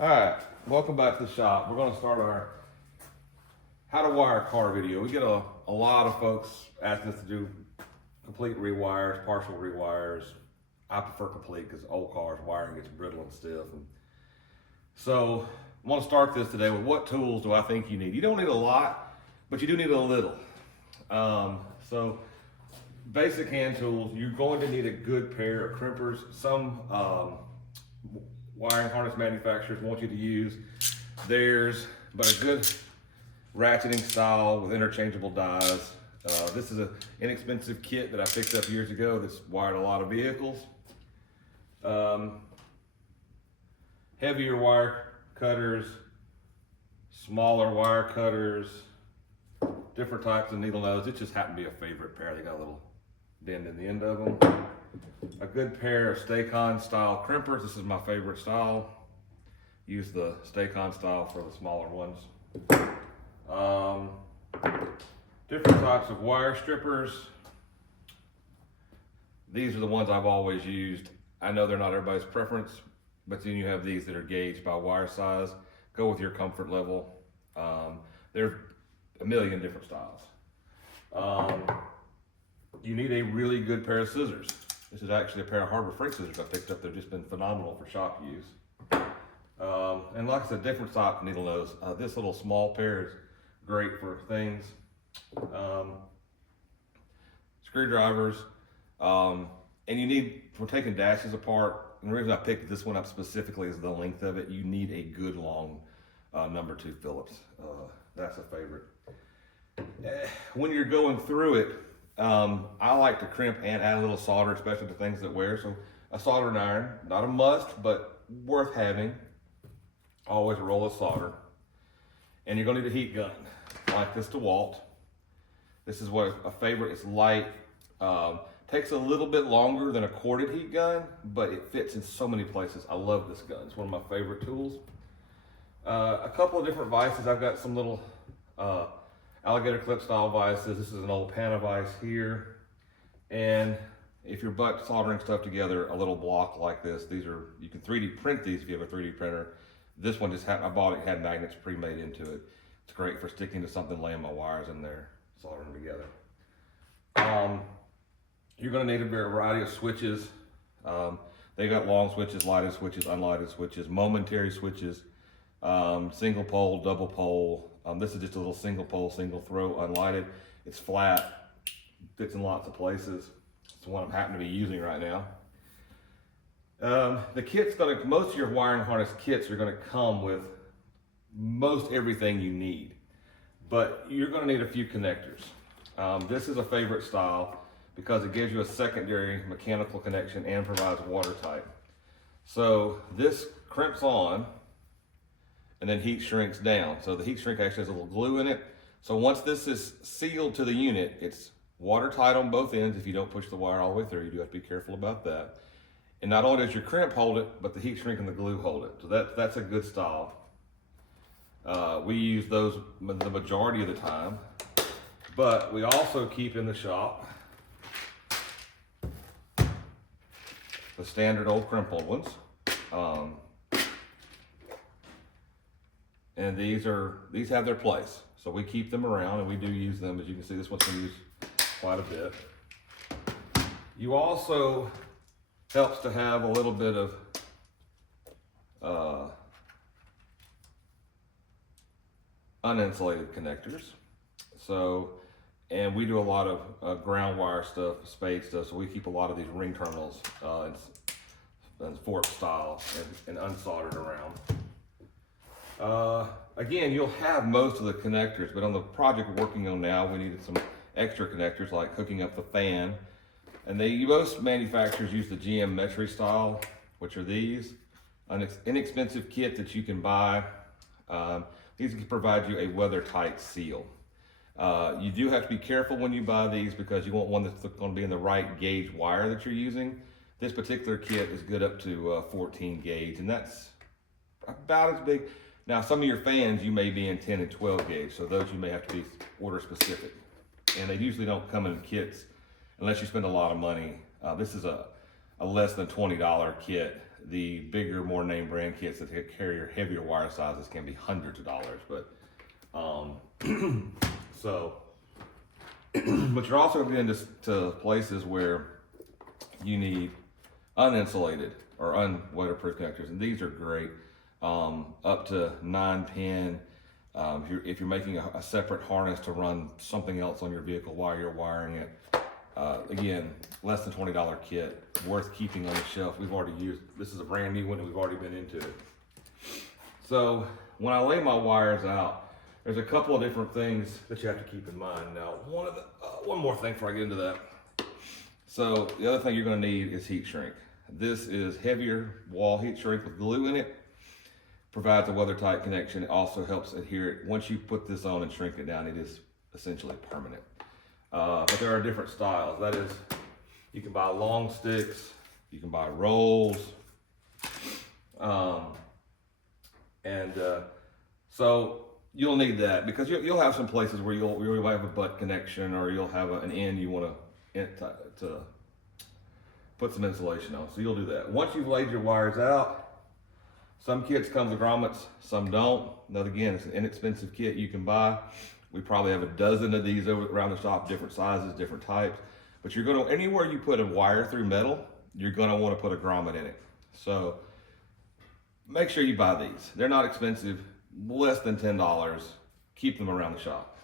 All right, welcome back to the shop. We're going to start our how to wire a car video. We get a lot of folks asking us to do complete rewires, partial rewires. I prefer complete because old cars wiring gets brittle and stiff. And so I want to start this today with what tools do I think you need. You don't need a lot, but you do need a little. So basic hand tools, you're going to need a good pair of crimpers. Some wiring harness manufacturers want you to use theirs, but a good ratcheting style with interchangeable dies. This is an inexpensive kit that I picked up years ago that's wired a lot of vehicles. Heavier wire cutters, smaller wire cutters, different types of needle nose. It just happened to be a favorite pair. They got a little bend in the end of them. A good pair of Stacon style crimpers. This is my favorite style. Use the Stacon style for the smaller ones. Different types of wire strippers. These are the ones I've always used. I know they're not everybody's preference, but then you have these that are gauged by wire size. Go with your comfort level. There's a million different styles. You need a really good pair of scissors. This is actually a pair of Harbor Freight scissors I picked up. They've just been phenomenal for shop use. And like I said, different type of needle nose. This little small pair is great for things. Screwdrivers. And you need, for taking dashes apart, and the reason I picked this one up specifically is the length of it. You need a good long number 2 Phillips. That's a favorite. When you're going through it, I like to crimp and add a little solder, especially to things that wear. So a soldering iron, not a must, but worth having. Always a roll of solder. And you're gonna need a heat gun, like this DeWalt. This is what a favorite, it's light. Takes a little bit longer than a corded heat gun, but it fits in so many places. I love this gun, it's one of my favorite tools. A couple of different vices. I've got some little alligator clip style vices. This is an old Pana vise here. And if you're butt soldering stuff together, a little block like this, these are, you can 3D print these if you have a 3D printer. This one just had, I bought it, had magnets pre-made into it. It's great for sticking to something, laying my wires in there, soldering them together. You're gonna need a variety of switches. They got long switches, lighted switches, unlighted switches, momentary switches, single pole, double pole. This is just a little single pole, single throw, unlighted. It's flat, fits in lots of places. It's the one I'm happening to be using right now. The kit's gonna, most of your wiring harness kits are gonna come with most everything you need, but you're gonna need a few connectors. This is a favorite style because it gives you a secondary mechanical connection and provides watertight. So this crimps on and then heat shrinks down. So the heat shrink actually has a little glue in it. So once this is sealed to the unit, it's watertight on both ends. If you don't push the wire all the way through, you do have to be careful about that. And not only does your crimp hold it, but the heat shrink and the glue hold it. So that's a good style. We use those the majority of the time, but we also keep in the shop the standard old crimpled ones. And these have their place. So we keep them around and we do use them. As you can see, this one's been used quite a bit. You also helps to have a little bit of uninsulated connectors. So, and we do a lot of ground wire stuff, spade stuff. So we keep a lot of these ring terminals and fork style and unsoldered around. Again, you'll have most of the connectors, but on the project we're working on now, we needed some extra connectors like hooking up the fan. And most manufacturers use the GM Metri style, which are these. An inexpensive kit that you can buy. These can provide you a weather-tight seal. You do have to be careful when you buy these because you want one that's going to be in the right gauge wire that you're using. This particular kit is good up to 14 gauge, and that's about as big. Now, some of your fans, you may be in 10 and 12 gauge, so those you may have to be order specific. And they usually don't come in kits unless you spend a lot of money. This is a less than $20 kit, The bigger, more name brand kits that carry heavier wire sizes can be hundreds of dollars. But so, but you're also going to get into places where you need uninsulated or unwaterproof connectors, and these are great. Up to 9 pin. If you're making a separate harness to run something else on your vehicle while you're wiring it, again, less than $20 kit, worth keeping on the shelf. We've already used, this is a brand new one and we've already been into it. So when I lay my wires out, there's a couple of different things that you have to keep in mind. Now, one more thing before I get into that. So the other thing you're gonna need is heat shrink. This is heavier wall heat shrink with glue in it. Provides a weather tight connection. It also helps adhere it. Once you put this on and shrink it down, it is essentially permanent. But there are different styles. That is, you can buy long sticks, you can buy rolls. So you'll need that because you'll have some places where you'll have a butt connection, or you'll have an end you want to put some insulation on. So you'll do that. Once you've laid your wires out, some kits come with grommets, some don't. Now again, it's an inexpensive kit you can buy. We probably have a dozen of these around the shop, different sizes, different types. But you're gonna, anywhere you put a wire through metal, you're gonna wanna put a grommet in it. So make sure you buy these. They're not expensive, less than $10. Keep them around the shop.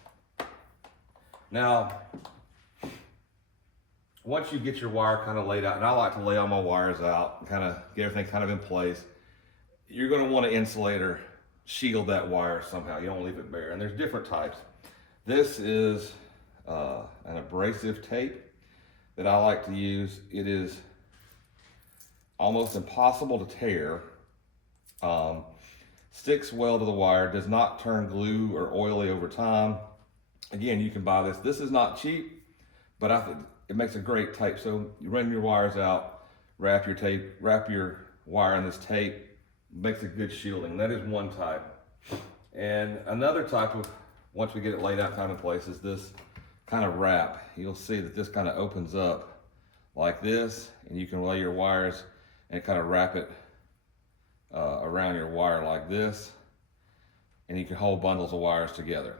Now, once you get your wire kind of laid out, and I like to lay all my wires out, and kind of get everything kind of in place, you're going to want to insulate or shield that wire somehow. You don't leave it bare. And there's different types. This is an abrasive tape that I like to use. It is almost impossible to tear. Sticks well to the wire, does not turn glue or oily over time. Again, you can buy this. This is not cheap, but I think it makes a great tape. So you run your wires out, wrap your wire in this tape, makes a good shielding. That is one type. And another type of, once we get it laid out kind of place, is this kind of wrap. You'll see that this kind of opens up like this, and you can lay your wires and kind of wrap it around your wire like this, and you can hold bundles of wires together.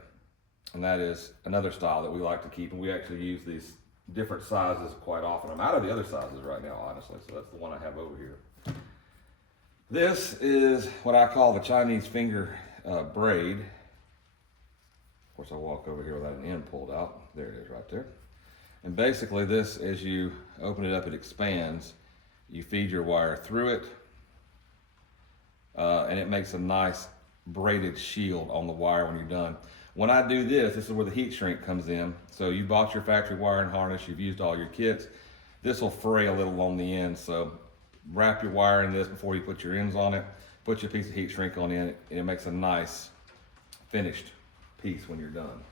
And that is another style that we like to keep, and we actually use these different sizes quite often. I'm out of the other sizes right now, honestly, so that's the one I have over here. This is what I call the Chinese finger braid. Of course, I walk over here without an end pulled out. There it is right there. And basically this, as you open it up, it expands. You feed your wire through it, and it makes a nice braided shield on the wire when you're done. When I do this, this is where the heat shrink comes in. So you bought your factory wire and harness, you've used all your kits. This will fray a little on the end, so wrap your wire in this before you put your ends on it. Put your piece of heat shrink on it, and it makes a nice finished piece when you're done.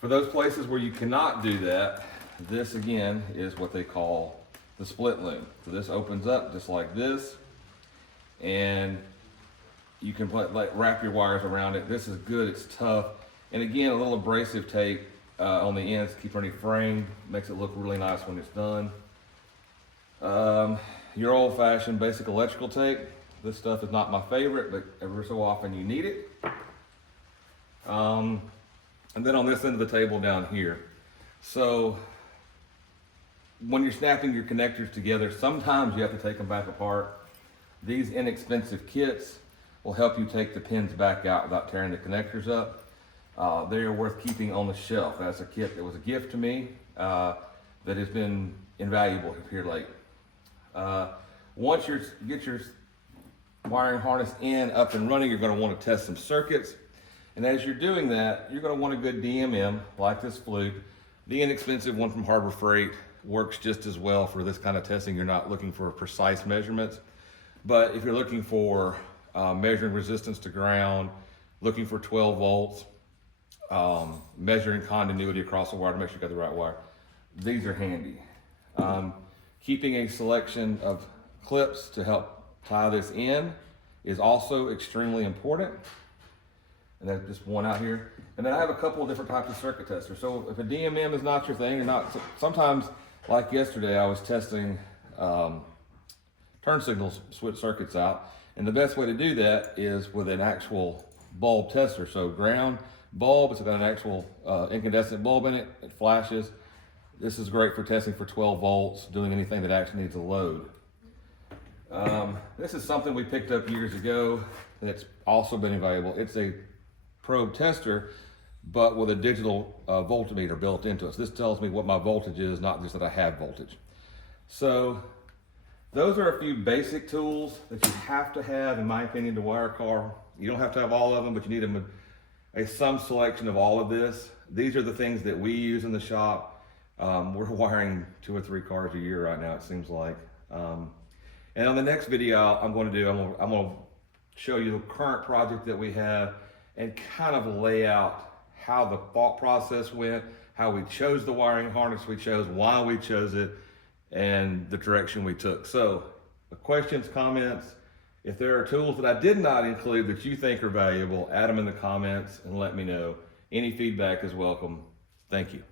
For those places where you cannot do that, this again is what they call the split loom. So this opens up just like this, and you can wrap your wires around it. This is good, it's tough. And again, a little abrasive tape on the ends to keep any fraying, makes it look really nice when it's done. Your old-fashioned basic electrical tape. This stuff is not my favorite, but every so often you need it. And then on this end of the table down here. So when you're snapping your connectors together, sometimes you have to take them back apart. These inexpensive kits will help you take the pins back out without tearing the connectors up. They are worth keeping on the shelf. That's a kit that was a gift to me that has been invaluable here lately. Once you get your wiring harness up and running, you're going to want to test some circuits. And as you're doing that, you're going to want a good DMM like this Fluke. The inexpensive one from Harbor Freight works just as well for this kind of testing. You're not looking for precise measurements. But if you're looking for measuring resistance to ground, looking for 12 volts, measuring continuity across the wire to make sure you got the right wire, these are handy. Keeping a selection of clips to help tie this in is also extremely important. And then just one out here. And then I have a couple of different types of circuit testers. So if a DMM is not your thing, sometimes like yesterday I was testing, trying turn signals switch circuits out. And the best way to do that is with an actual bulb tester. So ground bulb, it's got an actual incandescent bulb in it, it flashes. This is great for testing for 12 volts, doing anything that actually needs a load. This is something we picked up years ago that's also been invaluable. It's a probe tester, but with a digital voltmeter built into it. So this tells me what my voltage is, not just that I have voltage. So those are a few basic tools that you have to have, in my opinion, to wire a car. You don't have to have all of them, but you need some selection of all of this. These are the things that we use in the shop. We're wiring 2 or 3 cars a year right now, it seems like. And on the next video I'm going to show you the current project that we have and kind of lay out how the thought process went, how we chose the wiring harness we chose, why we chose it, and the direction we took. So questions, comments, if there are tools that I did not include that you think are valuable, add them in the comments and let me know. Any feedback is welcome. Thank you.